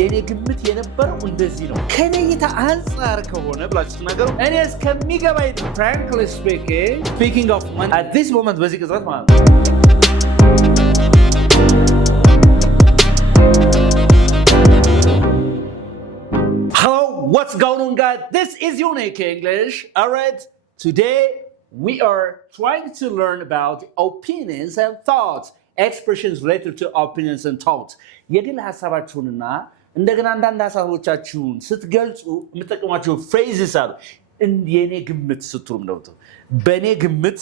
የኔ ግምት የነበረው እንደዚህ ነው ከኔ እይታ አንጻር ከሆነ ብላችሁ ተናገሩ። እኔ እስከሚገባኝ frankly speaking of money at this moment በዚህ ቅጽበት ማለት ነው። Hello, what's going on, guys? This is Unique English. All right, today we are trying to learn about opinions and thoughts, expressions related to opinions and thoughts. የግል ሐሳባችሁንና እንደገና አንዳንድ ሐሳቦቻችሁን ስትገልጹ የምትጠቀሟቸው phrases አሉ። የኔ ግምት ስትሉም ነው። በኔ ግምት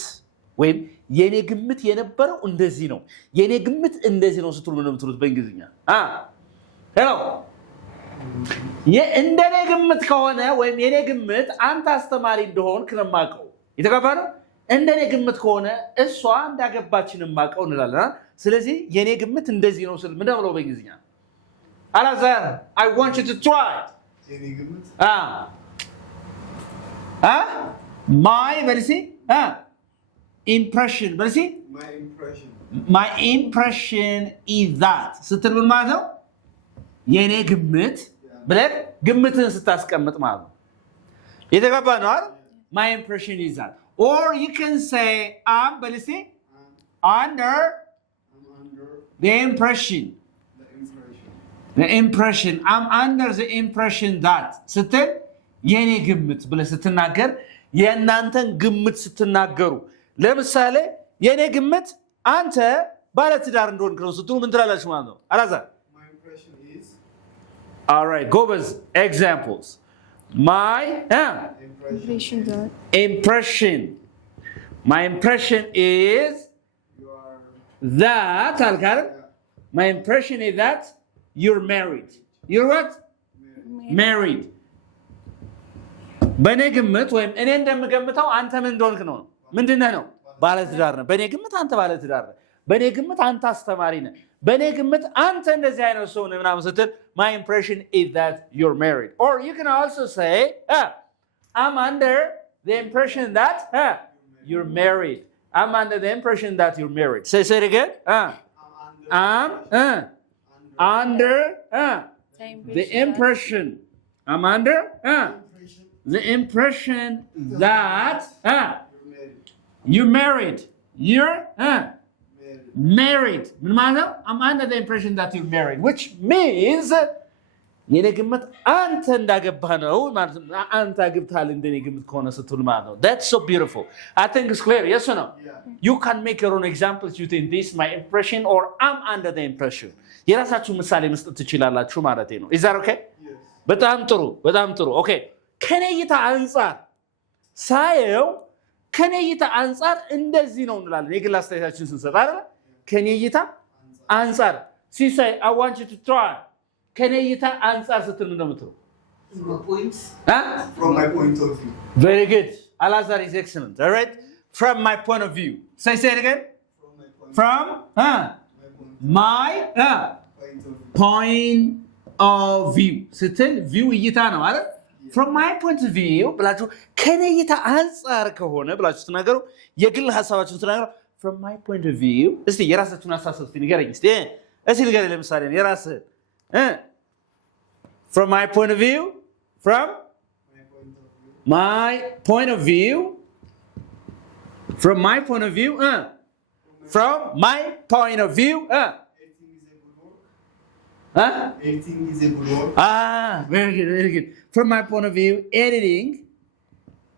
ወይም የኔ ግምት የነበረው እንደዚህ ነው፣ የኔ ግምት እንደዚህ ነው ስትሉ ነው የምትሉት በእንግሊዝኛ። ሄሎ የእንደኔ ግምት ከሆነ ወይም የኔ ግምት አንተ አስተማሪ እንደሆንክ ነው የማውቀው። የተገባ ነው። እንደኔ ግምት ከሆነ እሷ እንዳገባችን የማውቀው እንላለን። ስለዚህ የኔ ግምት እንደዚህ ነው ስል ምንድን ነው በእንግሊዝኛ? አላዛር I want you to try የኔ ግምት my በልሲ impression በልሲ my impression is that ስትል ምን ማለት ነው? የኔ ግምት ብለህ ግምትን ስታስቀምጥ ማለት ነው። የተገባ ነው አይደል? My impression is that. Or you can say I'm በልሲ under the impression. I'm under the impression that ስትል የኔ ግምት ብለህ ስትናገር የእናንተን ግምት ስትናገሩ፣ ለምሳሌ የኔ ግምት አንተ ባለትዳር እንደሆንክ ነው ስትሉ ምን ትላላችሁ ማለት ነው? አላዛር all right, ጎበዝ examples. My impression is that alkar my impression is that you're married. You're what? Married. በኔ ግምት ወይም እኔ እንደምገምተው አንተ ምን እንደሆንክ ነው። ምንድነው ነው? ባለትዳር ነህ። በኔ ግምት አንተ ባለትዳር ነህ። በኔ ግምት አንተ አስተማሪ ነህ። በኔ ግምት አንተ እንደዚህ አይነት ሰው ነህ ምናምን ስትል my impression is that you're married. Or you can also say I'm under the impression that you're married. I'm under the impression that you're married. Say it again. I'm under the impression. I'm under the impression that you're married. You're married. I'm under the impression that you're married, which means የኔ ግምት አንተ እንዳገባህ ነው ማለት ነው። አንተ አግብተሃል እንደኔ ግምት ከሆነ ስትል ማለት ነው። That's so beautiful. I think it's clear. Yes or no? Yeah. You can make your own examples using this my impression or I'm under the impression. የራሳችሁ ምሳሌ መስጠት ትችላላችሁ ማለት ነው። Is that okay? Yes. በጣም ጥሩ፣ በጣም ጥሩ። Okay. ከኔ እይታ አንፃር ሳየው ከኔ እይታ አንፃር እንደዚህ ነው እንላለን። የግል አስተያየታችንን ስንሰጥ አይደል? ከኔ እይታ አንፃር ሲሳይ I want you to try. ከኔ እይታ አንፃር ስትል ምን እንደምትለው? From my point of view. Very good. Alazar is excellent. All right? From my point of view. Say it again. From my point of view. ስትል view እይታ ነው አይደል? From my point of view ብላችሁ ከኔ እይታ አንፃር ከሆነ ብላችሁ ተናገሩ። የግል ሐሳባችሁን ተናገሩ። From my point of view እስቲ የራሳችሁን ሐሳብ ንገረኝ እስቲ ንገረኝ። ለምሳሌ የራስህ From my point of view, from my point of view, from my point of view, from my point of view, Editing is a good word. Very good, very good. From my point of view, editing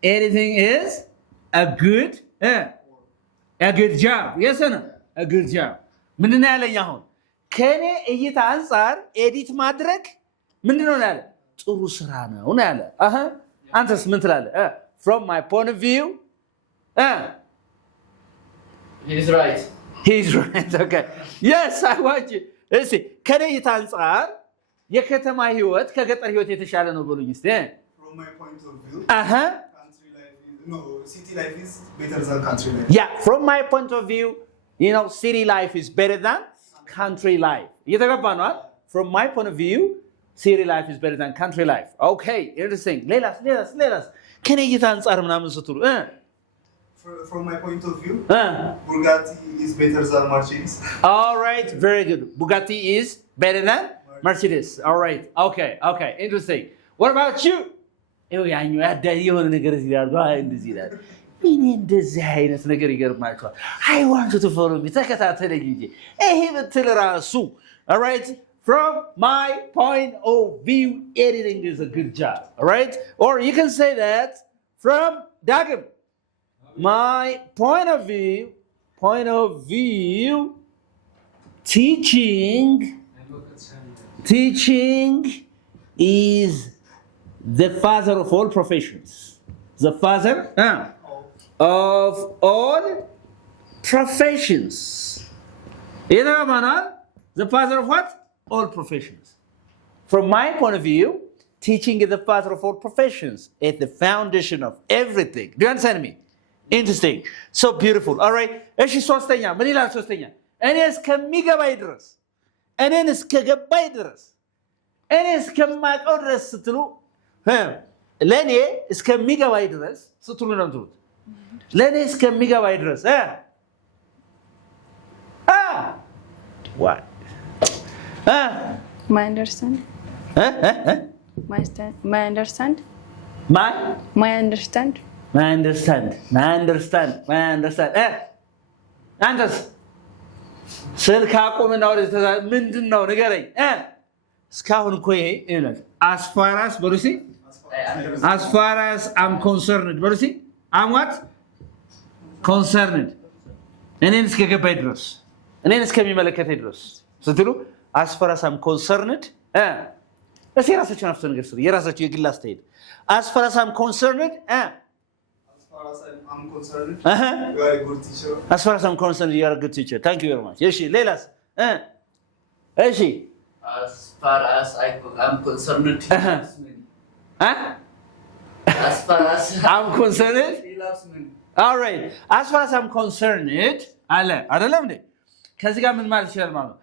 is a good job. Yes or no? A good job. ምንድን ነው ያለኝ አሁን? ከኔ እይታ አንፃር ኤዲት ማድረግ ምንድን ነው ያለ? ጥሩ ስራ ነው ያለ። አንተስ ምን ትላለህ? From my point of view, he's right. Okay. Yes, I want you. እስቲ ከኔ እይታ አንፃር የከተማ ህይወት ከገጠር ህይወት የተሻለ ነው በሉኝ እስቲ። From my point of view, city life is better than country life. Yeah, from my point of view, city life is better than country life. እየተገባ ነው? From my point of view, city life is better than country life. Okay, interesting. ሌላስ ከኔ እይታ አንፃር ምናምን ስትሉ From my point of view, Bugatti is better than Mercedes. All right, very good. Bugatti is better than Mercedes. All right. Okay. Interesting. What about you? ያኛው ያዳይ የሆነ ነገር ይላል እንደዚህ ይላል እኔ እንደዚህ አይነት ነገር ይገርማችኋል I want you to follow me ተከታተለኝ እንጂ ይሄ ብትል ራሱ all right from my point of view editing is a good job all right or you can say that from Dagam my point of view teaching is the father of all professions. The father of all professions. You know, Manan? The father of what? All professions. From my point of view, teaching is the father of all professions. It's the foundation of everything. Do you understand me? Interesting. So beautiful. All right. እሺ ሶስተኛ ምን ይላል ሶስተኛ? እኔ እስከሚገባኝ ድረስ እኔን እስከገባኝ ድረስ እኔ እስከማውቀው ድረስ ስትሉ ለኔ እስከሚገባኝ ድረስ ስትሉ ነው የምትሉት ለኔ እስከሚገባኝ ድረስ what my understand my understand አንተስ ስልክ አቁምና ወደ ምንድነው ንገረኝ እስካሁን እኮ ይሄ ይላል as far as በሉሲ as far as I'm concerned በሉሲ I'm what concerned እኔን እስከገባኝ ድረስ እኔን እስከሚመለከተኝ ድረስ ስትሉ as far as I'm concerned እሺ የራሳችሁን አፍቶ ነገር ስሩ የራሳችሁ የግል አስተያየት as far as I'm concerned as far as I'm concerned you are a good teacher as far as I'm concerned you are a good teacher thank you very much እሺ ሌላስ እሺ as far as I'm concerned as far as I'm concerned he loves me all right as far as I'm concerned አለ አይደለም እንዴ ከዚህ ጋር ምን ማለት ይችላል ማለት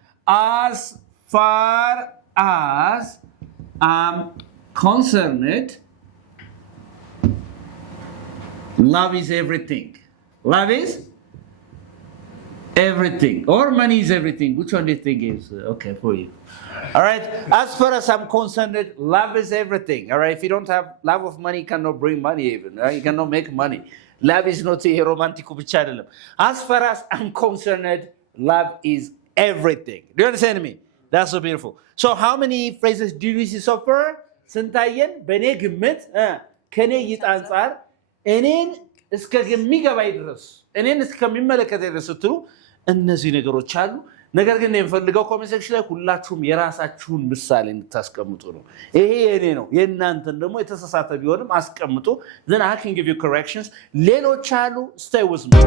as far as I'm concerned love is everything or money is everything which one do you think is okay for you all right as far as I'm concerned love is everything all right if you don't have love of money you cannot bring money even right? You cannot make money love is not a romantic ብቻ አይደለም as far as I'm concerned love is everything do you understand me that's so beautiful so how many phrases do you see so far ስንታየን በኔ ግምት ከኔ ይጣ አንፃር እኔን እስከሚገባኝ ድረስ እኔን እስከሚመለከተኝ ድረስ ስትሉ እነዚህ ነገሮች አሉ ነገር ግን የምፈልገው ኮሜንት ሴክሽን ላይ ሁላችሁም የራሳችሁን ምሳሌ እንድታስቀምጡ ነው ይሄ የኔ ነው የእናንተን ደግሞ የተሳሳተ ቢሆንም አስቀምጡ then I can give you corrections ሌሎች አሉ stay with me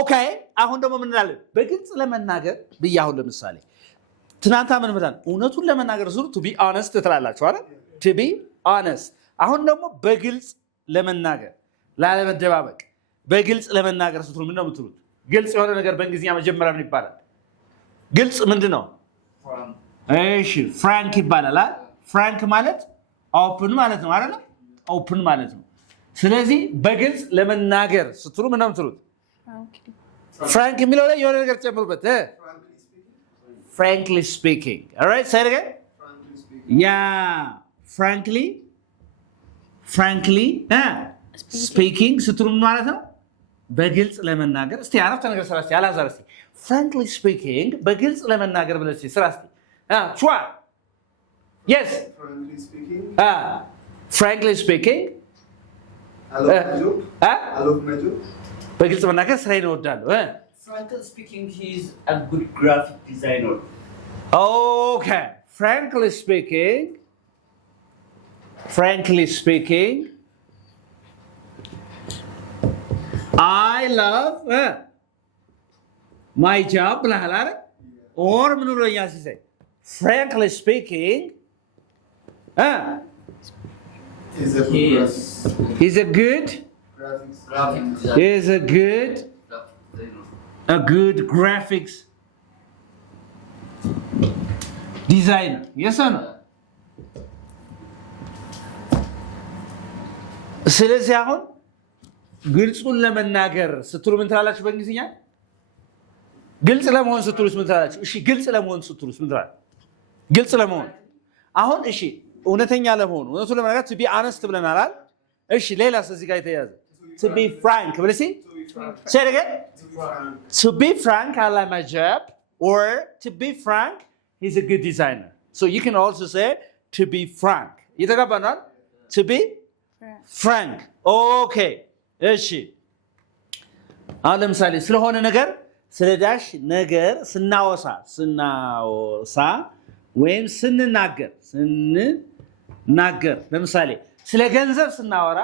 okay አሁን ደግሞ ምን እንላለን በግልጽ ለመናገር ብያሁን ለምሳሌ ትናንታ ምን ብለን እውነቱን ለመናገር ዙሩ to be honest ትላላችሁ አይደል to be honest አሁን ደግሞ በግልጽ ለመናገር ላለመደባበቅ በግልጽ ለመናገር ስትሉ ምን ነው የምትሉት ግልጽ የሆነ ነገር በእንግሊዝኛ መጀመሪያ ምን ይባላል ግልጽ ምንድነው እሺ ፍራንክ ይባላል አይደል ፍራንክ ማለት ኦፕን ማለት ነው አይደል ኦፕን ማለት ነው ስለዚህ በግልጽ ለመናገር ስትሉ ምን ነው የምትሉት ፍራንክ የሚለው ላይ የሆነ ነገር ጨምሩበት frankly speaking all right say it again frankly speaking ስትሉ ማለት ነው በግልጽ ለመናገር እስቲ አረፍተ ነገር ስራ እስቲ አላዛር እስቲ frankly speaking በግልጽ ለመናገር ብለሽ ስራ እስቲ try yes frankly speaking I love my job በግልጽ መናገር ስራዬን እወዳለሁ frankly speaking he is a good graphic designer okay frankly speaking I love my job or ምን ብሎኛል ሲሰይ frankly speaking he's a good graphics designer yes or no ስለዚህ አሁን ግልጹን ለመናገር ስትሉ ምን ትላላችሁ በእንግሊዝኛ? ግልጽ ለመሆን ስትሉስ ምን ትላላችሁ? እሺ ግልጽ ለመሆን ስትሉስ ምን ትላላችሁ? ግልጽ ለመሆን አሁን እሺ እውነተኛ ለመሆን እውነቱን ለመናገር to be honest ብለናል አይደል? እሺ ሌላስ እዚህ ጋር የተያዘ to be frank ብለሲ say it again to be frank I like my job or to be frank he's a good designer so you can also say to be frank ይተጋባናል to be frank okay እሺ አሁን ለምሳሌ ስለሆነ ነገር ስለዳሽ ነገር ስናወሳ ወይም ስንናገር ለምሳሌ ስለ ገንዘብ ስናወራ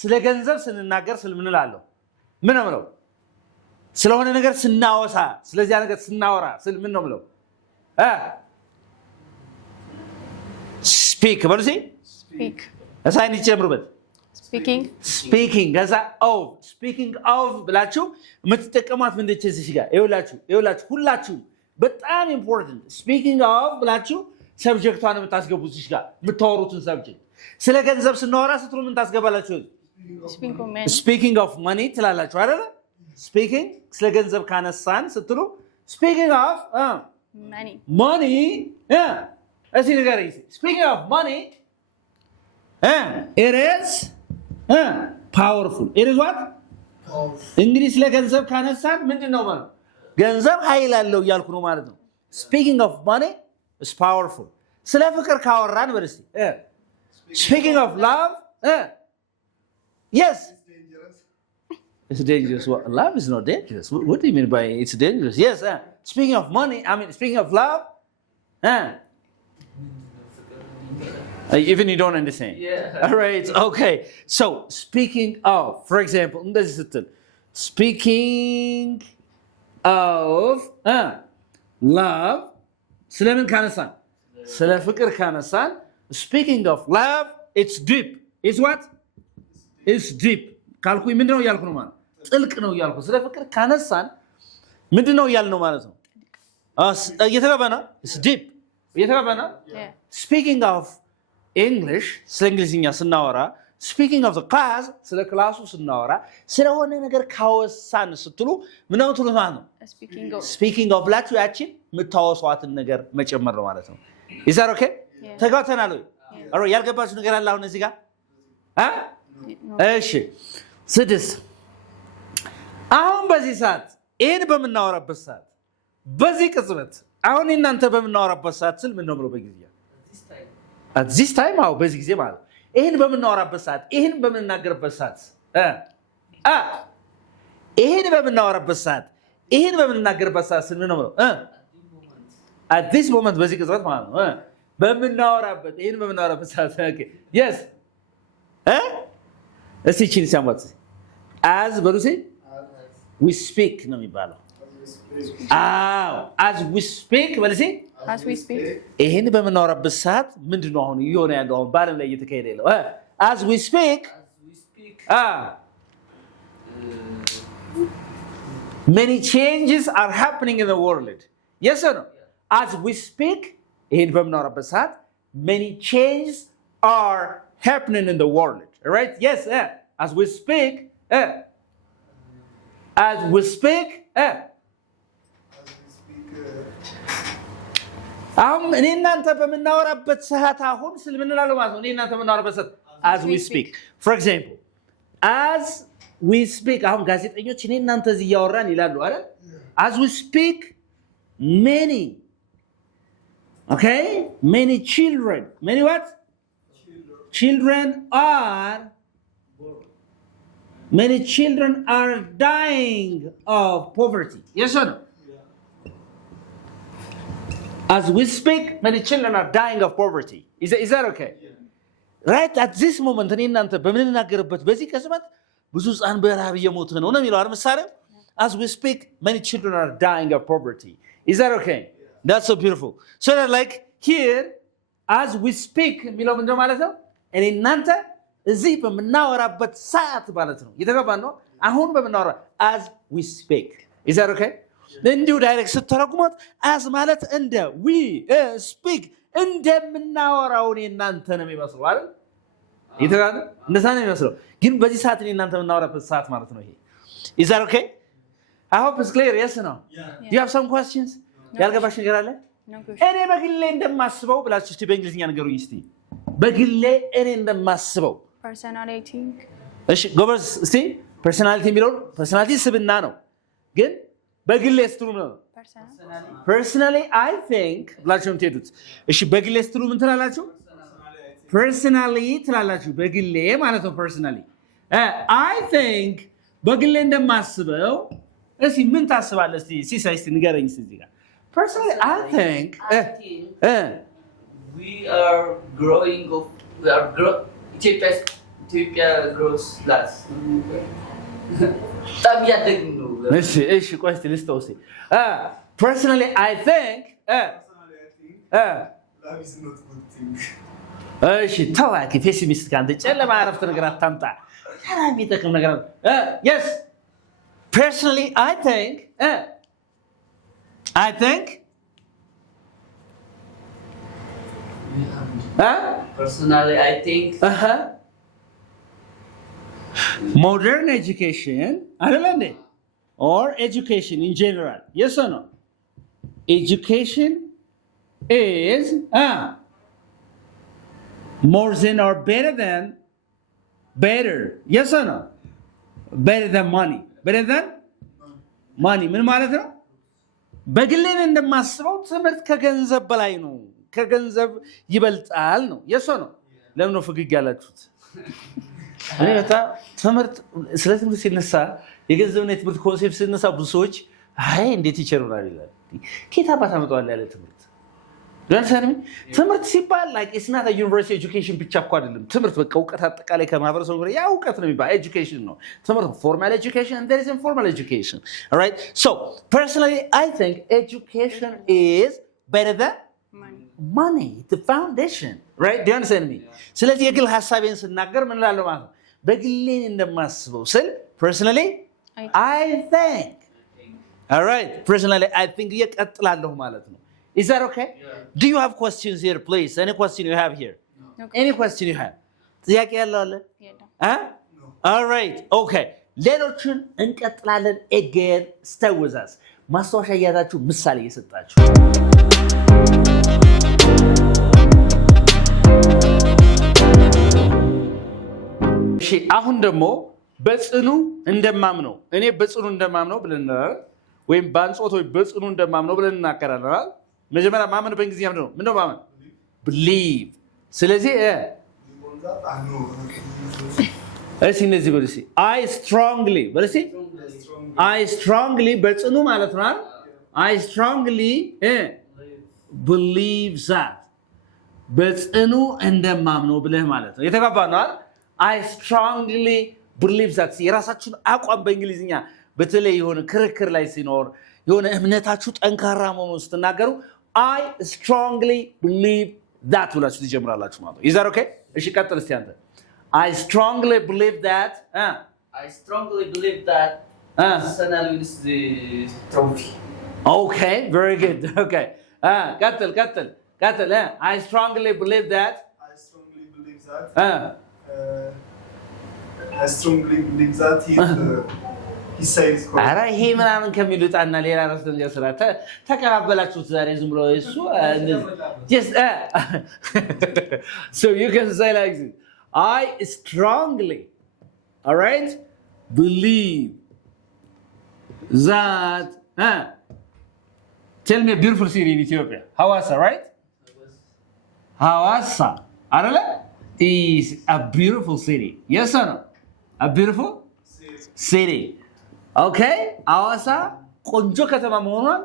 ስለ ገንዘብ ስንናገር ምን እላለሁ? ምን ነው የምለው? ስለሆነ ነገር ስናወሳ ስለዚያ ነገር ስናወራ ምን ነው የምለው? ስፒክ በሉሲ Speak. አሳይን ይጨምሩበት Speaking. ከዛ ስፒኪንግ ኦፍ ብላችሁ የምትጠቀሟት ምንድነች? እዚህ ጋር ይኸውላችሁ ሁላችሁም በጣም ኢምፖርታንት ስፒኪንግ ኦፍ ብላችሁ ሰብጀክቷን የምታስገቡት እዚህ ጋር የምታወሩትን ሰብጀክት ስለ ገንዘብ ስናወራ ስትሉ ምን ታስገባላችሁ? ስፒኪንግ ኦፍ መኒ ትላላችሁ አይደለ? ስፒኪንግ ስለ ገንዘብ ካነሳን ስትሉ ስፒኪንግ ኦፍ መኒ እዚህ ነገር ስፒኪንግ ኦፍ መኒ it is powerful it is what እንግዲህ ስለ ገንዘብ ካነሳን ምንድነው ማለት ገንዘብ ኃይል አለው እያልኩ ነው ማለት ነው። speaking of money is powerful ስለ ፍቅር ካወራን በርስቲ speaking of love yes it's dangerous love is not dangerous what do you mean by it's dangerous yes speaking of money I mean speaking of love even you don't understand. Yeah. All right. Okay. So speaking of, for example, speaking of love. ስለምን ካነሳን? ስለ ፍቅር ካነሳን. Speaking of love, it's deep. It's what? It's deep. ካልኩኝ ምንድነው እያልኩ ነው ማለት? ጥልቅ ነው እያልኩ። ስለ ፍቅር ካነሳን ምንድነው እያልነው ማለት ነው? እየተገባና? It's deep. እየተገባና? Yeah. Speaking of English ስለ እንግሊዝኛ ስናወራ speaking of the class ስለ ክላሱ ስናወራ ስለሆነ ነገር ካወሳን ስትሉ ምን ነው ትሉት ማለት ነው? speaking of ብላችሁ ያቺን የምታወሷትን ነገር መጨመር ነው ማለት ነው። is that okay? ተጋተናል ወይ? አሮ ያልገባችሁ ነገር አለ አሁን እዚህ ጋር እሺ ስድስት አሁን በዚህ ሰዓት ይሄን በመናወራበት ሰዓት በዚህ ቅጽበት አሁን እናንተ በመናወራበት ሰዓት ስል ምን ነው ብሎ በጊዜ at this time አው በዚህ ጊዜ ማለት ይሄን በመናወራበት ሰዓት ይሄን በመናገርበት ሰዓት ይሄን በመናወራበት ሰዓት ይሄን በመናገርበት ሰዓት ስል ምን ነው at this moment በዚህ ቅጽበት ማለት ነው በመናወራበት ይሄን በመናወራበት ሰዓት okay yes እስቲ ቺን ሲያሟት as በሉሲ we speak ነው የሚባለው as we speak በሉሲ As we speak. ይሄን በመናወራበት ሰዓት ምንድነው አሁን እየሆነ ያለው አሁን ባለም ላይ እየተካሄደ ያለው as we speak many changes are happening in the world yes or no as we speak ይሄን በመናወራበት ሰዓት many changes are happening in the world right yes as we speak አሁን እኔ እናንተ በመናወራበት ሰዓት አሁን ስለምንላለው ማለት ነው እኔ እናንተ በመናወራበት ሰዓት as we speak for example as we speak አሁን ጋዜጠኞች እኔ እናንተ እዚህ ያወራን ይላሉ አይደል as we speak many okay many children many what children are dying of poverty yes or no as we speak many children are dying of poverty is that okay right at this moment እኔ እናንተ በመናገርበት በዚህ ቅጽበት ብዙ ህፃን በረሃብ እየሞተ ነው ነው የሚለው አይደል ምሳሌ as we speak many children are dying of poverty is that okay that's so beautiful so that like here as we speak የሚለው ምንድነው ማለት ነው እኔ እናንተ እዚህ በመናወራበት ሰዓት ማለት ነው የተገባን ነው አሁን በመናወራ as we speak is that okay እንዲሁ ዳይሬክት ስትተረጉሙት as ማለት እንደ we speak እንደምናወራው እኔ እናንተ ነው የሚመስለው አይደል ይተጋለ እንደዛ ነው የሚመስለው ግን በዚህ ሰዓት እኔ እናንተ የምናወራበት ሰዓት ማለት ነው ይሄ is that okay I hope it's clear yes or no do you have some questions ያልገባሽ ነገር አለ እኔ በግሌ እንደማስበው ብላችሁ እስቲ በእንግሊዝኛ ንገሩኝ እስቲ በግሌ እኔ እንደማስበው personality I think እሺ ጎበዝ እስቲ personality የሚለው personality ስብና ነው ግን በግሌ ስትሉ ነው personally I think ብላችሁ ትሄዱት እሺ በግሌ ስትሉ ምን ትላላችሁ personally ትላላችሁ በግሌ ማለት ነው personally I think በግሌ እንደማስበው እስቲ ምን ታስባለህ እስቲ ሲሳይ እስቲ ንገረኝ እስቲ ጋር personally I think we are growing up we are Ethiopia grows last ጣም ያደግን ነው እሺ ቆይ እስቲ ልስተው እስቲ personally I think love is not good thing እሺ ታዋቂ ፔሲሚስት ካንተ ጨለማ አረፍተ ነገር አታምጣ ሰላም ይተከም ነገር yes personally I think personally I think modern education አይደለም or education in general yes or no education is more than or better yes or no better than money ምን ማለት ነው በግሌን እንደማስበው ትምህርት ከገንዘብ በላይ ነው ከገንዘብ ይበልጣል ነው yes or no ለምን ነው ፍግግ ያላችሁት እኔ ትምህርት ስለ ትምህርት ሲነሳ የገንዘብና የትምህርት ኮንሴፕት ሲነሳ ብዙ ሰዎች አይ እንዴት ይቸሩናል ይላል ኬታ ባታመጣው ያለ ትምህርት ለምሳሌ ትምህርት ሲባል like it's not a university education ብቻ እኮ አይደለም ትምህርት በቃ እውቀት አጠቃላይ ከማህበረሰቡ ጋር ያ እውቀት ነው የሚባል education ነው ትምህርት formal education and there is informal education all right so personally I think education is better than money the foundation right do you understand me ስለዚህ የግል ሐሳቤን ስናገር ምን እላለሁ ማለት ነው በግሌን እንደማስበው ስል personally I think all right personally I think ይቀጥላለሁ ማለት ነው is that okay do you have questions here please any question you have here any question you have ጥያቄ ያለው አለ all right okay ሌሎችን እንቀጥላለን again stay with us ማስተዋሻ ያዛችሁ ምሳሌ እየሰጣችሁ እሺ አሁን ደግሞ በጽኑ እንደማምነው እኔ በጽኑ እንደማምነው ብለን ወይም ባንጾት ወይ በጽኑ እንደማምነው ብለን እናከራለን መጀመሪያ ማመን በእንግሊዝኛ ምንድነው ማመን believe ስለዚህ እሺ እነዚህ በልሲ I strongly በልሲ I strongly በጽኑ ማለት ነው I strongly believe that በጽኑ እንደማምነው ብለህ ማለት ነው የተጋባነው I strongly believe that የራሳችሁን አቋም በእንግሊዝኛ በተለይ የሆነ ክርክር ላይ ሲኖር የሆነ እምነታችሁ ጠንካራ መሆኑን ስትናገሩ I strongly believe that ብላችሁ ትጀምራላችሁ ማለት ነው is that okay እሺ ቀጥል እስቲ አንተ I strongly believe that Arsenal wins the trophy okay very good okay ቀጥል I strongly believe that he says አራ ይሄ ምናምን ከሚሉጣና ሌላ ራስ ነገር ስራ ተቀባበላችሁት ዛሬ ዝም ብሎ እሱ just so you can say like this I strongly all right believe that tell me a beautiful city in Ethiopia Hawassa right Hawassa arala is a beautiful city yes or no a beautiful city okay ሐዋሳ ቆንጆ ከተማ መሆኗን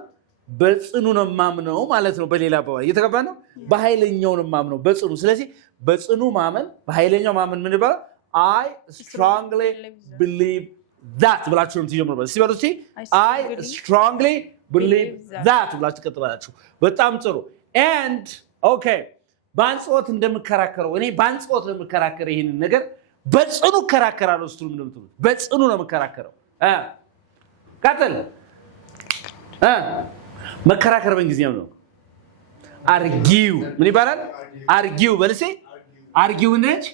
በጽኑ ነው ማምነው ማለት ነው በሌላ በኋላ እየተገባ ነው በኃይለኛው ነው ማምነው በጽኑ ስለዚህ በጽኑ ማመን በኃይለኛው ማመን ምን ይባላል I strongly believe that ብላችሁ ነው ትጀምሩበት እስቲ በሉት I strongly believe that ብላችሁ ትቀጥላላችሁ በጣም ጥሩ and okay ባንጾት እንደምከራከረው እኔ ባንጾት ነው የምከራከረው ይሄንን ነገር በጽኑ ከራከራለሁ ስትሉ ምን እንደምትሉት በጽኑ ነው የምከራከረው ቀጥል መከራከር በእንግሊዝኛ ነው argue ምን ይባላል argue በልሴ argue ነች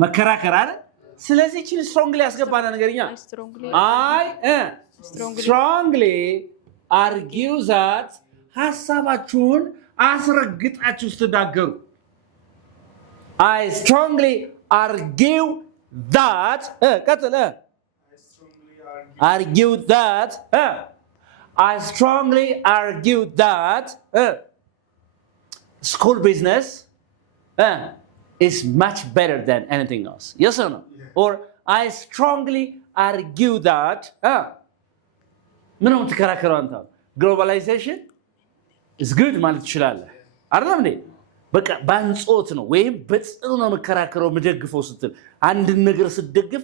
መከራከር አይደል? ስለዚህ እቺን strongly ያስገባና ነገርኛ I strongly argue that ሐሳባችሁን አስረግጣችሁ ስትናገሩ I strongly argue that ቀጥል argue that I strongly argue that school business is much better than anything else. Yes or no? Yeah. Or I strongly argue that ምንም ተከራከረው አንተ globalization is good ማለት ይችላል አይደል እንዴ? በቃ ባንጾት ነው ወይም በጽኑ ነው መከራከረው መደግፈው ስትል አንድ ነገር ስትደግፍ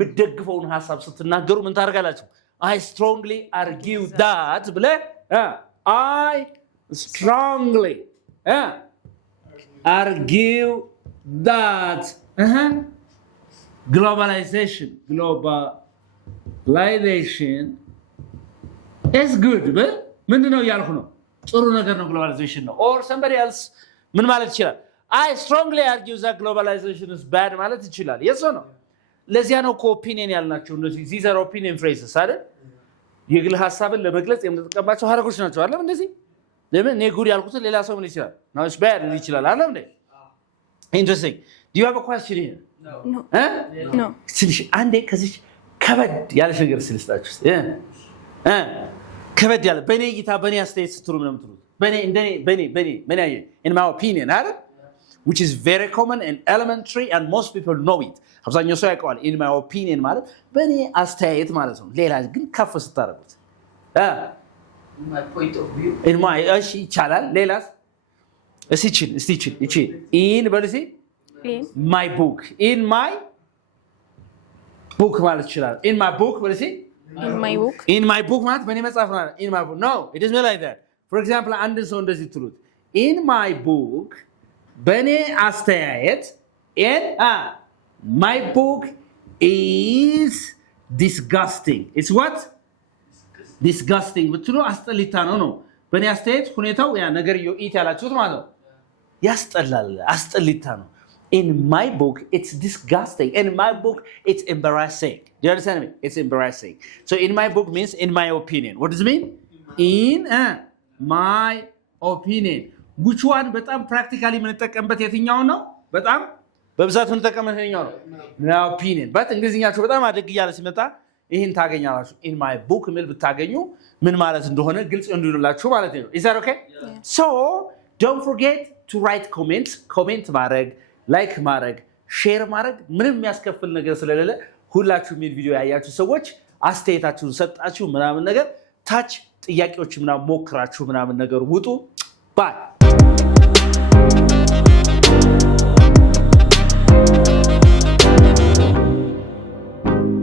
መደግፈውን ሐሳብ ስትናገሩ ምን ታደርጋላችሁ? I strongly argue that ብለ I strongly argue that globalization is good but ምንድነው ያልኩ ነው ጥሩ ነገር ነው globalization ነው or somebody else ምን ማለት ይችላል I strongly argue that globalization is bad ማለት ይችላል yes or no ለዚያ ነው ኦፒኒየን ያልናቸው እንደዚህ these are opinion phrases አይደል የግል ሐሳብን ለመግለጽ የምንጠቀማቸው ሐረጎች ናቸው አይደል እንደዚህ ለምን ኔጉድ ያልኩት ሌላ ሰው ምን ይችላል no it's bad ይችላል አይደል እንዴ interesting do you have a question here No. No. ትንሽ አንዴ ከዚህ ከበድ ያለሽ ነገር ስለስጣችሁ ከበድ ያለ በኔ እይታ በኔ አስተያየት ስትሉ ምን የምትሉት በኔ in my opinion አይደል which is very common and elementary and most people know it አብዛኛው ሰው ያውቀዋል in my opinion ማለት በኔ አስተያየት ማለት ነው ሌላ ግን ከፍ ስታረጉት in my point of view in my እሺ ይቻላል ሌላስ እስቲ in በልሲ my book in my book ማለት ይችላል in my book በልሲ in my book ማለት በኔ መጽሐፍ ነው in my book no it is not like that for example አንድ ሰው እንደዚህ ትሉት in my book በኔ አስተያየት in my book is disgusting it's what disgusting ብትሉ አስጠሊታ ነው በኔ አስተያየት ሁኔታው ያ ነገር ኢት ያላችሁት ማለት ነው ያስጠላል አስጠሊታ ነው in my book it's disgusting in my book it's embarrassing do you understand me it's embarrassing so in my book means in my opinion what does it mean in my opinion which one በጣም practically የምንጠቀምበት የትኛው ነው በጣም በብዛት የምንጠቀምበት የትኛው ነው my opinion but እንግሊዝኛችሁ በጣም አደግ ይያለ ሲመጣ ይሄን ታገኛላችሁ in my book ሚል ብታገኙ ምን ማለት እንደሆነ ግልጽ እንዲሆንላችሁ ማለት ነው is that okay yeah. So don't forget to write comments comment ማድረግ ላይክ ማድረግ ሼር ማድረግ ምንም የሚያስከፍል ነገር ስለሌለ ሁላችሁም ይሄን ቪዲዮ ያያችሁ ሰዎች አስተያየታችሁን ሰጣችሁ ምናምን ነገር ታች ጥያቄዎች ምናምን ሞክራችሁ ምናምን ነገር ውጡ ባይ